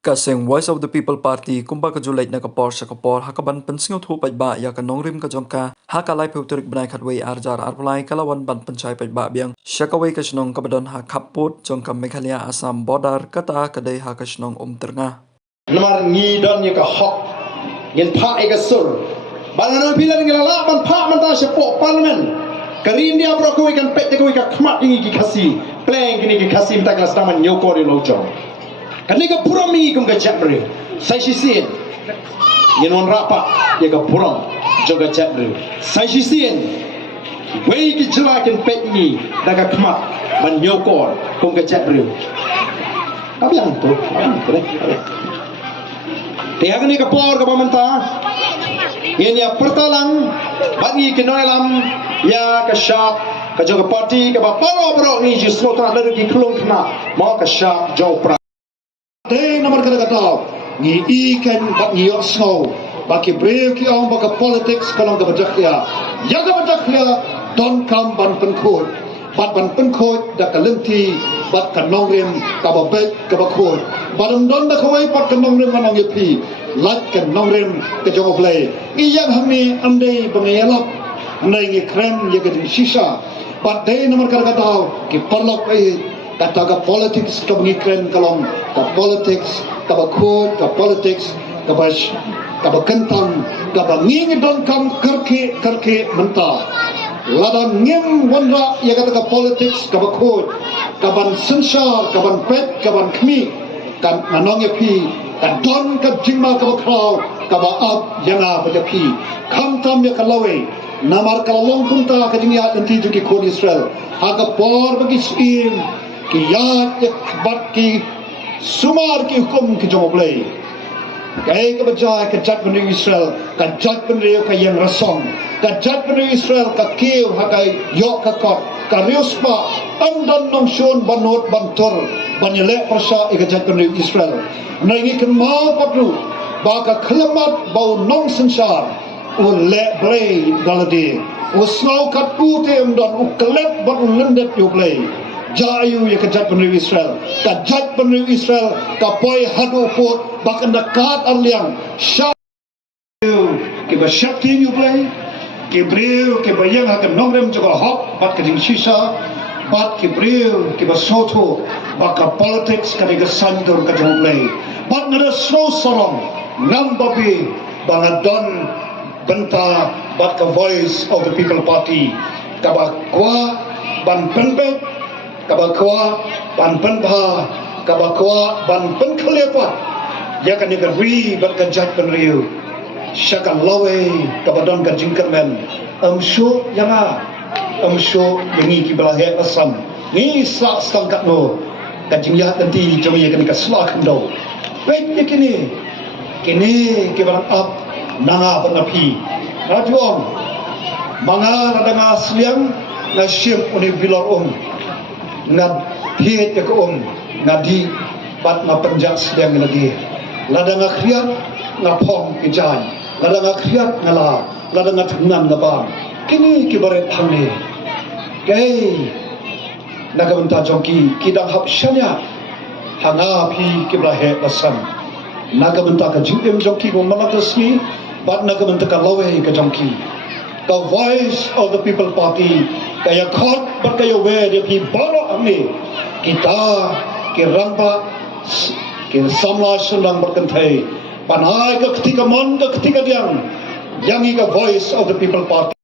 Kasing Voice of the People Party kumba ka Julai na kapor sa kapor hakaban pensingot ho ba ya ka nongrim ka jongka hakalai peuturik benai khatwei arjar arpulai kalawan ban pencai ba biang syakawai ka snong kabadon ha kaput jongka Meghalaya Assam border kata kadai ha ka snong terngah Namar ngi don ye ka hok ngin pha e ka sur banana bilan ngila la ban pha man ta sepo parlimen karin dia bro ko ikan pet ko ka khmat ngi ki khasi pleng ni ki khasi ta klas taman nyoko ri lo chong kani ka puram ngi kum ka chapre sai si sin yin on rapa ye ka puram jo ka chapre sai si sin wei ki jula ken pet ngi da ka khmat man nyoko kum ka chapre apa yang tu tiang ni kapor ka pamanta ini ya pertalang bagi kenoelam ya ka syap ka jo ka parti ka ba paro ni jismo tra da ki klung kna mau ka syap jo pra de nomor kata ni ikan bak ni yok snow baki brave ki ong bak politics kalong ka bajakya ya ka bajakya don kam ban penkot ban penkot da ka lenti bat ka nongrim ka ba bet ka ba khot badam don da khawai pat ka nongrim manong yepi lat ka nongrim ka jong play iyang hamni amdei bangayalap nay ngi krem ye ka shisha bat de nomor kata ki parlok ai kata ka politics ka ngi krem kalong ka politics ka ba khot ka politics ka ba kentang ka ba ngi don kam karke menta ladan ngem wandra ya kata ka politics ka ba khot ka ban sensar ka ban pet ka ban khmi kan manong pi ka don ka jingma ka ba kraw ka ba ab yana ba pi kham tam ya kalawe namar kalong punta ka jingya anti juki khod Israel ha ka por bagi sim ki ya bat ki sumar ki hukum ki joblei kai ka bajai ka jat bani Israel ka jat bani ka yang rasong ka jat bani Israel ka kiu ha kai yok ka kot ka riuspa amdan nong shon banot bantor banile prasa ka jat bani Israel nai kan mau patru ba ka khalamat bau nong sansar u le blay dalade u snow kat pute amdan u klet ban lendet yu blay jayu ya kajat penuh Israel kajat penuh Israel kapoi hadu pot bahkan dekat arliang syab ke basyakti you play ke breu ke bayang akan nongrem juga hok bat kajing sisa bat ke breu ke basoto baka politics kadiga santor kajing play bat ngada snow sorong ngam babi bangadon benta bat ka voice of the people party kabak kwa ban penbet kabakwa ban penpa kabakwa ban penklepa ya kan negeri berkajat penriu syakal lawe kabadon ka jingkermen amsho yanga amsho yengi ki belahe asam ni sa stangkat no ka jingya tanti jong ye kan ka slak ndo pet ye kini ke barang up nanga penapi rajuang manga radanga asliang na syim uni bilor ngad hiet ya ngadi bat na penjak sedang lagi lada ngakriat ngapong kejai lada ngakriat ngala lada ngatungan ngabang kini kibaret hangne kay nagamenta jongki kidang hapsyanya hanga pi kiblahe basan nagamenta ka jingem jongki ko malagasni bat nagamenta ka lawe ka jongki the voice of the people party kaya khot bat kaya we de pi baro amni kita ke rangpa ke samla sundang berkentai panai ke ketika mon ke ketika yang yangi ke voice of the people party